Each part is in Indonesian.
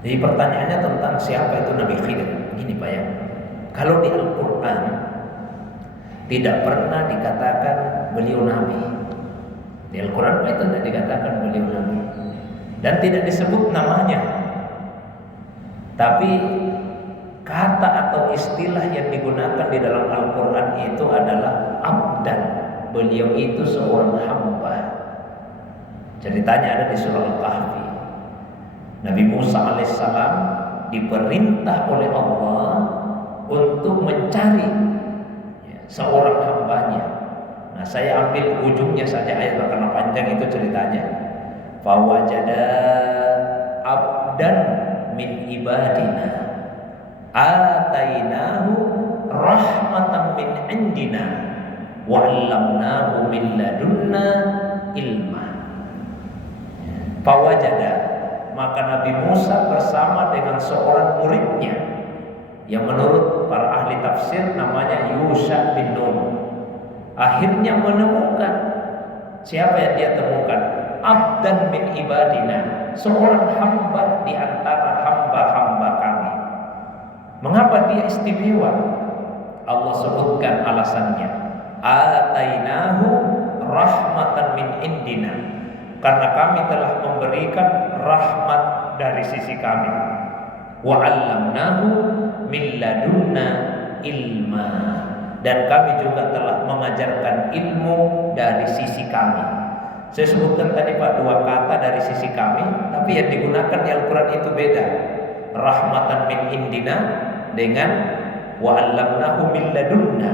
Jadi pertanyaannya tentang siapa itu Nabi Khidir. Gini Pak ya, kalau di Al-Quran tidak pernah dikatakan beliau Nabi. Di Al-Quran itu tidak dikatakan beliau Nabi dan tidak disebut namanya. Tapi kata atau istilah yang digunakan di dalam Al-Quran itu adalah abdan. Beliau itu seorang hamba. Ceritanya ada di surah Al-Kahfi. Nabi Musa alaihissalam diperintah oleh Allah untuk mencari seorang hambanya. Nah, saya ambil ujungnya saja ayat karena panjang itu ceritanya. Fawajada abdan min ibadina atainahu rahmatan min indina wa 'allamnahu min ladunna ilma. Fawajada, maka Nabi Musa bersama dengan seorang muridnya yang menurut para ahli tafsir namanya Yusha bin Nun, akhirnya menemukan siapa yang dia temukan? Abdan min ibadina, seorang hamba di antara hamba-hamba kami. Mengapa dia istimewa? Allah sebutkan alasannya. Atainahu rahmatan min indina, karena kami telah memberikan rahmat dari sisi kami. Wa 'allamnahu min ladunna ilma, dan kami juga telah mengajarkan ilmu dari sisi kami. Saya sebutkan tadi Pak dua kata dari sisi kami, tapi yang digunakan di Al-Quran itu beda. Rahmatan min indina dengan wa 'allamnahu min ladunna.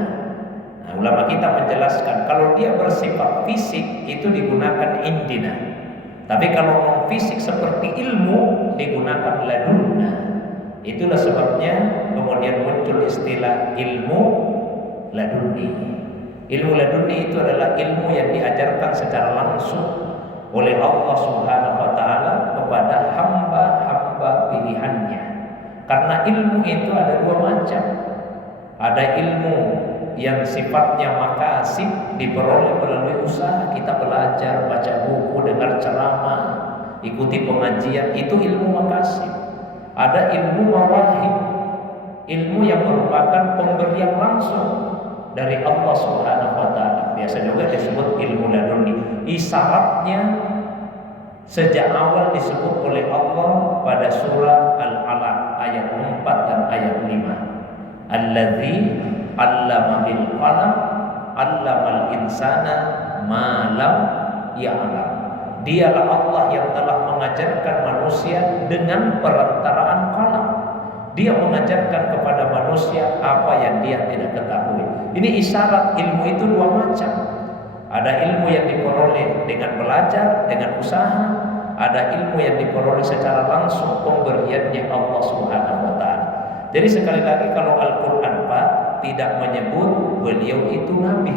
Nah, ulama kita menjelaskan kalau dia bersifat fisik itu digunakan indina. Tapi kalau non fisik seperti ilmu digunakan ladunna. Itulah sebabnya kemudian muncul istilah ilmu laduni. Ilmu laduni itu adalah ilmu yang diajarkan secara langsung oleh Allah Subhanahu wa taala kepada hamba-hamba pilihannya. Karena ilmu itu ada dua macam. Ada ilmu yang sifatnya makasib, diperoleh melalui usaha, kita belajar, baca buku, dengar ceramah, ikuti pengajian, itu ilmu makasib. Ada ilmu mawahib, ilmu yang merupakan pemberian langsung dari Allah Subhanahu wa taala. Biasa juga disebut ilmu laduni. Isyaratnya sejak awal disebut oleh Allah pada surah Al-Alaq ayat 4 dan ayat 5. Allazi 'allama bil qalam 'allamal insana ma lam ya'lam. Dialah Allah yang telah mengajarkan manusia dengan perantaraan qalam. Dia mengajarkan kepada manusia apa yang dia tidak ketahui. Ini isyarat ilmu itu dua macam. Ada ilmu yang diperoleh dengan belajar, dengan usaha. Ada ilmu yang diperoleh secara langsung, pemberiannya Allah Subhanahu wa taala. Jadi sekali lagi kalau Al-Quran Pak tidak menyebut beliau itu nabi,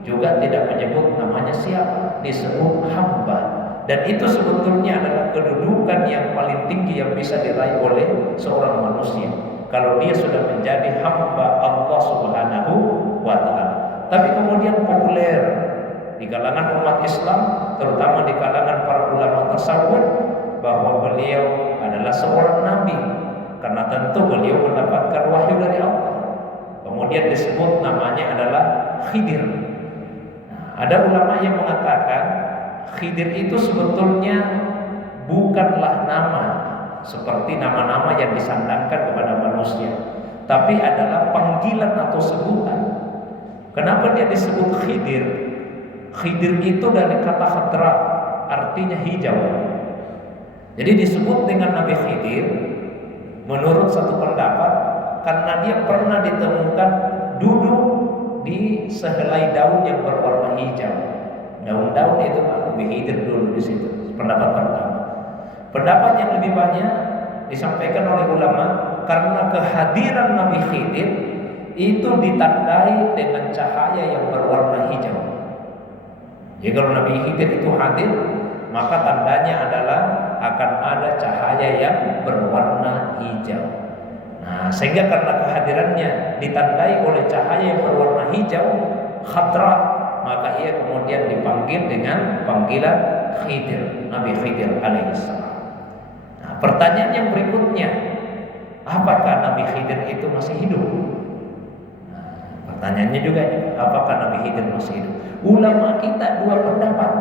juga tidak menyebut namanya siapa, disebut hamba. Dan itu sebetulnya adalah kedudukan yang paling tinggi yang bisa diraih oleh seorang manusia kalau dia sudah menjadi hamba Allah Subhanahu wa taala. Tapi kemudian populer di kalangan umat Islam, terutama di kalangan para ulama tasawuf, bahwa beliau adalah seorang nabi karena tentu beliau mendapatkan wahyu dari Allah. Kemudian disebut namanya adalah Khidir. Nah, ada ulama yang mengatakan Khidir itu sebetulnya bukanlah nama seperti nama-nama yang disandangkan kepada manusia, tapi adalah panggilan atau sebutan. Kenapa dia disebut Khidir? Khidir itu dari kata khadra, artinya hijau. Jadi disebut dengan Nabi Khidir menurut satu pendapat karena dia pernah ditemukan duduk di sehelai daun yang berwarna hijau. Daun-daun itu Nabi Khidir dulu di situ. Pendapat pertama. Pendapat yang lebih banyak disampaikan oleh ulama karena kehadiran Nabi Khidir itu ditandai dengan cahaya yang berwarna hijau. Jadi kalau Nabi Khidir itu hadir, maka tandanya adalah akan ada cahaya yang berwarna hijau. Nah, sehingga karena kehadirannya ditandai oleh cahaya yang berwarna hijau, khadra, maka ia kemudian dipanggil dengan panggilan Khidir, Nabi Khidir alaihissalam. Nah, Pertanyaan yang berikutnya, apakah Nabi Khidir itu masih hidup? Pertanyaannya juga, apakah Nabi Khidir masih hidup? Ulama kita dua pendapat.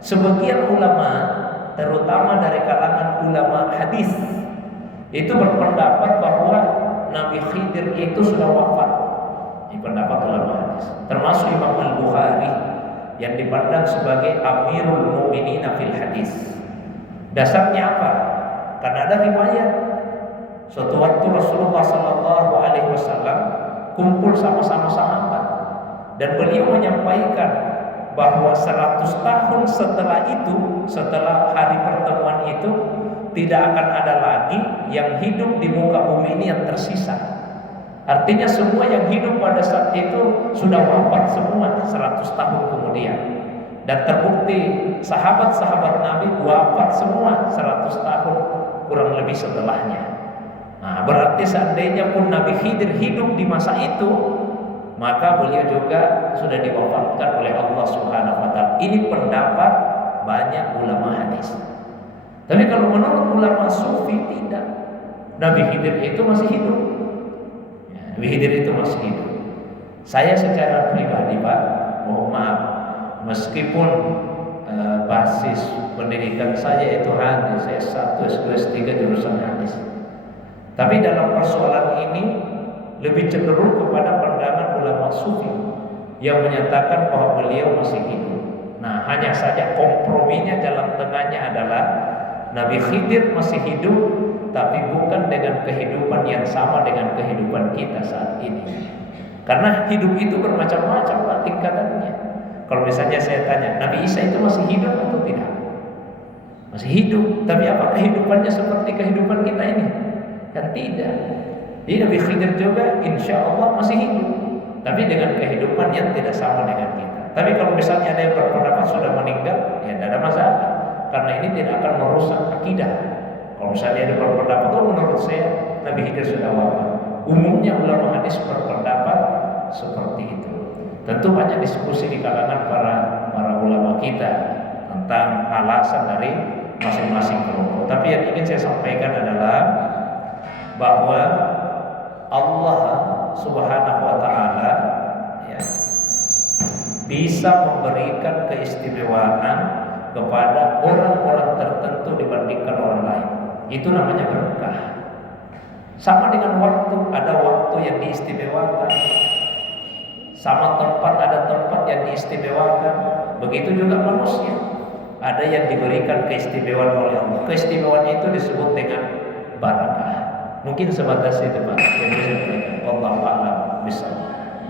Sebagian ulama, terutama dari kalangan ulama hadis, itu berpendapat bahwa Nabi Khidir itu sudah wafat. Ini pendapat ulama hadis, termasuk Imam Al-Bukhari yang dipandang sebagai Amirul Mu'minin fil hadis. Dasarnya apa? Karena ada riwayat suatu waktu Rasulullah Sallallahu Alaihi Wasallam kumpul sama-sama sahabat dan beliau menyampaikan bahwa 100 tahun setelah itu, setelah hari pertemuan itu, tidak akan ada lagi yang hidup di muka bumi ini yang tersisa. Artinya semua yang hidup pada saat itu sudah wafat semua 100 tahun kemudian. Dan terbukti sahabat-sahabat Nabi wafat semua 100 tahun kurang lebih setelahnya. Nah, berarti seandainya pun Nabi Khidir hidup di masa itu, maka beliau juga sudah diwafatkan oleh Allah Subhanahu wa taala. Ini pendapat banyak ulama hadis. Tapi kalau menurut ulama sufi tidak. Nabi Khidir itu masih hidup. Nabi Khidir itu masih hidup. Saya secara pribadi, Pak, mohon maaf, meskipun basis pendidikan saya itu hadis, S1, S2, S3 jurusan hadis. Tapi dalam persoalan ini lebih cenderung kepada pandangan ulama sufi yang menyatakan bahwa beliau masih hidup. Nah, hanya saja komprominya jalan tengahnya adalah Nabi Khidir masih hidup, tapi bukan dengan kehidupan yang sama dengan kehidupan kita saat ini. Karena hidup itu bermacam-macam, Pak, tingkatannya. Kalau misalnya saya tanya, Nabi Isa itu masih hidup atau tidak? Masih hidup, tapi apa kehidupannya seperti kehidupan kita ini? Kan tidak. Jadi Nabi Khidir juga insya Allah masih hidup, tapi dengan kehidupan yang tidak sama dengan kita. Tapi kalau misalnya ada yang berpendapat sudah meninggal, ya tidak ada masalah, karena ini tidak akan merusak akidah. Kalau misalnya ada berpendapat, oh menurut saya Nabi Khidir sudah wafat, umumnya ulama hadis berpendapat seperti itu. Tentu banyak diskusi di kalangan para ulama kita tentang alasan dari masing-masing kelompok. Tapi yang ingin saya sampaikan adalah bahwa Allah Subhanahu wa taala ya, bisa memberikan keistimewaan kepada orang-orang tertentu dibandingkan orang lain. Itu namanya berkah. Sama dengan waktu, ada waktu yang diistimewakan. Sama tempat, ada tempat yang diistimewakan. Begitu juga manusia, ada yang diberikan keistimewaan oleh Allah. Keistimewaan itu disebut dengan barakah. Mungkin sebatas itu, Pak, yang bisa